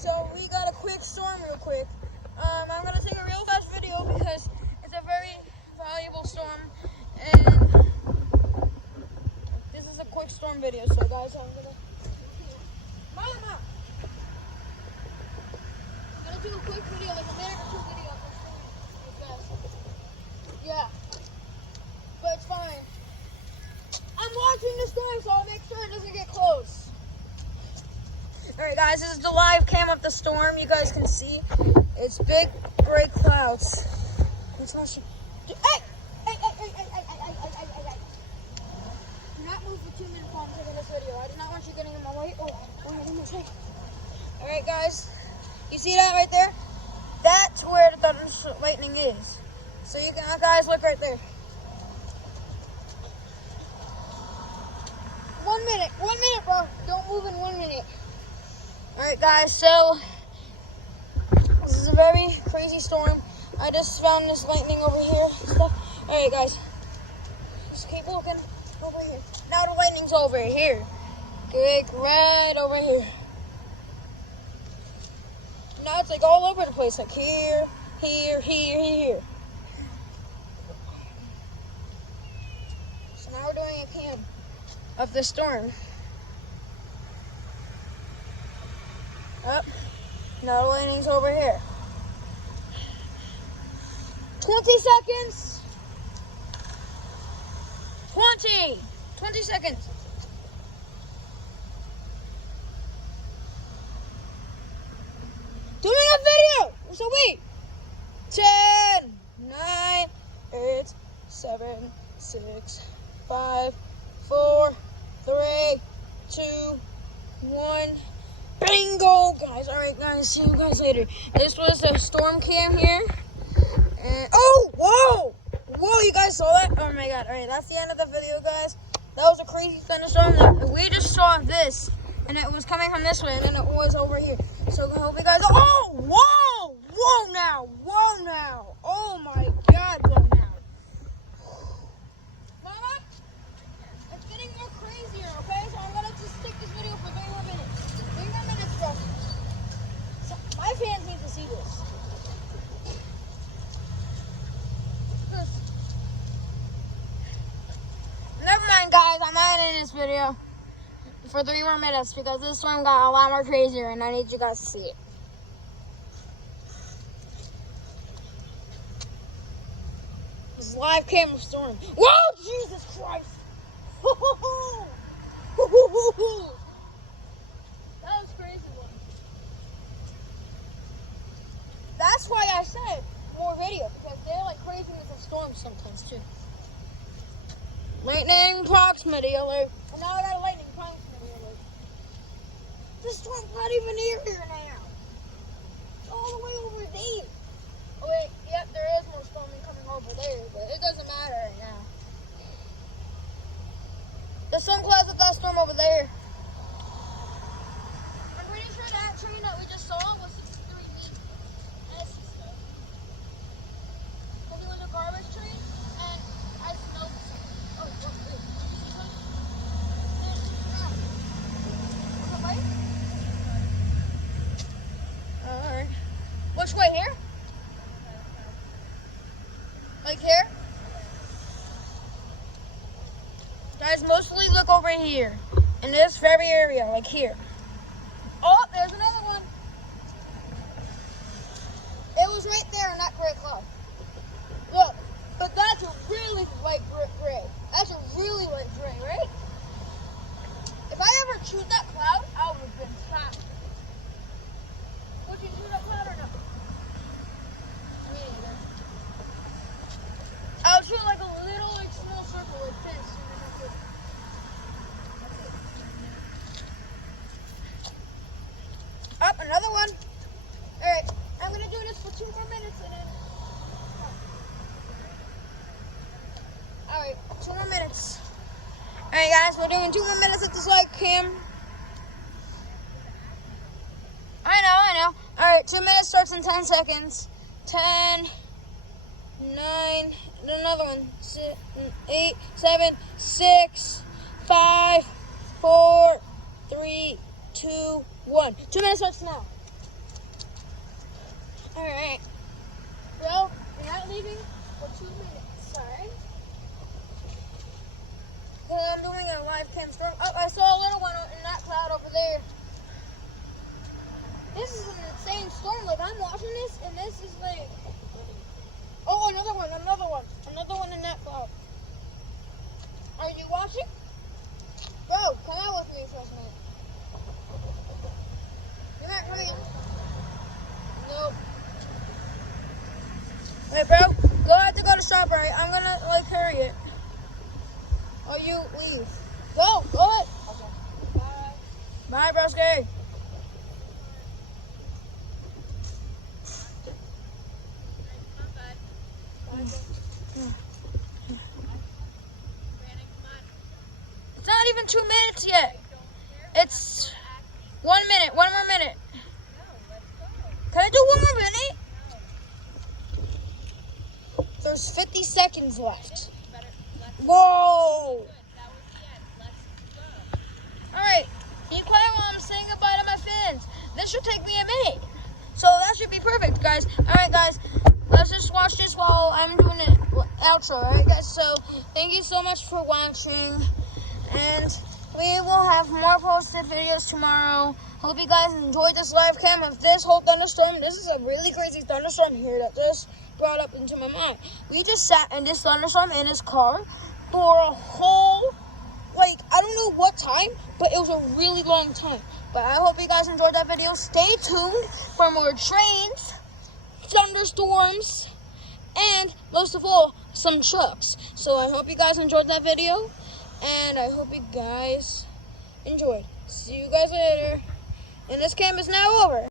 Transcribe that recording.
So we got a quick storm real quick. I'm gonna take a real fast video because it's a very valuable storm, and this is a quick storm video. So guys, I'm gonna do a quick video, like a minute or two video. Yeah, but it's fine. I'm watching the storm, so I'll make sure it doesn't get close. Alright guys, this is the live cam of the storm. You guys can see it's big gray clouds. Hey! Do not move for 2 minutes while I'm taking this video. I do not want you getting in my way. Alright guys, you see that right there? That's where the thunder lightning is. So you can, guys, look right there. 1 minute, bro. Don't move in 1 minute. Alright guys, so this is a very crazy storm. I just found this lightning over here and stuff. Alright guys, just keep looking over here. Now the lightning's over here. Good, right over here. Now it's like all over the place, like here, here, here, here. So now we're doing a cam of the storm. Up. Now the lightning's over here. 20 seconds. 20 seconds. Doing a video. So wait. 10, 9, 8, 7, 6, 5, 4, 3, 2, 1. Bingo, guys. Alright, guys. See you guys later. This was the storm cam here. And whoa! Whoa, you guys saw that? Oh my god. Alright, that's the end of the video, guys. That was a crazy thunderstorm. We just saw this, and it was coming from this way, and then it was over here. So I hope you guys. Oh, whoa! Whoa now! Oh my god, whoa now. Mama, it's getting more crazier, okay? So I'm gonna just stick this video for 3 more minutes. 3 more minutes, bro. So my fans need to see this. Never mind, guys. I'm not in this video for 3 more minutes because this storm got a lot more crazier, and I need you guys to see it. This is live camera storm. Whoa, Jesus Christ! That was crazy one. That's why I said more video, because they're like crazy with the storms sometimes too. Lightning proximity alert. And now I got a lightning proximity alert. This storm's not even near here now. It's all the way over there. Oh wait, yep, there is more storming coming over there, but it doesn't matter right now. The sun clouds of that storm over there. I'm pretty sure that tree that we just saw was 63 feet. That's stuff. Because it was a garbage tree, and I smelled something. Oh, what's this? What's the bite? Alright. Which way, here? Like here? Guys, mostly look over here. In this very area, like here. Oh, there's another one. It was right there in that gray cloud. Look, but that's a really light gray. That's a really light gray, right? If I ever chewed that cloud, I would have been trapped. Would you chew that cloud or no? Me neither. I would chew like a little, like small circle like this. Up, another one. Alright, I'm gonna do this for 2 more minutes and then. Alright, 2 more minutes. Alright guys, we're doing 2 more minutes of this live cam. I know. Alright, 2 minutes starts in 10 seconds. 10, 9, another one. 8, 7, 6, 5, 4, 3, 2, 1. 2 minutes starts now. Alright. Bro, you're not leaving for 2 minutes, alright? Because I'm doing a live cam storm. Oh, I saw a little one in that cloud over there. This is an insane storm. Like, I'm watching this, and this is like... Oh, another one in that cloud. Are you watching? Bro, come out with me for a minute. You're not coming in. Nope. Hey, bro, go have to go to shop, right? I'm gonna, like, carry it. Or you leave. Go ahead. Okay. Bye. Bye, broski. It's not even 2 minutes yet. It's 1 minute. One more minute. Can I do 1 more minute? There's 50 seconds left. Whoa! Alright, be quiet while I'm saying goodbye to my fans. This should take me a minute. So that should be perfect, guys. Alright, guys. Let's just watch this while I'm doing the outro, alright, guys? So, thank you so much for watching. And we will have more posted videos tomorrow. Hope you guys enjoyed this live cam of this whole thunderstorm. This is a really crazy thunderstorm here that just brought up into my mind. We just sat in this thunderstorm in his car for a whole, like, I don't know what time, but it was a really long time. But I hope you guys enjoyed that video. Stay tuned for more trains, thunderstorms, and most of all, some trucks. So I hope you guys enjoyed that video, and I hope you guys enjoyed. See you guys later. And this cam is now over.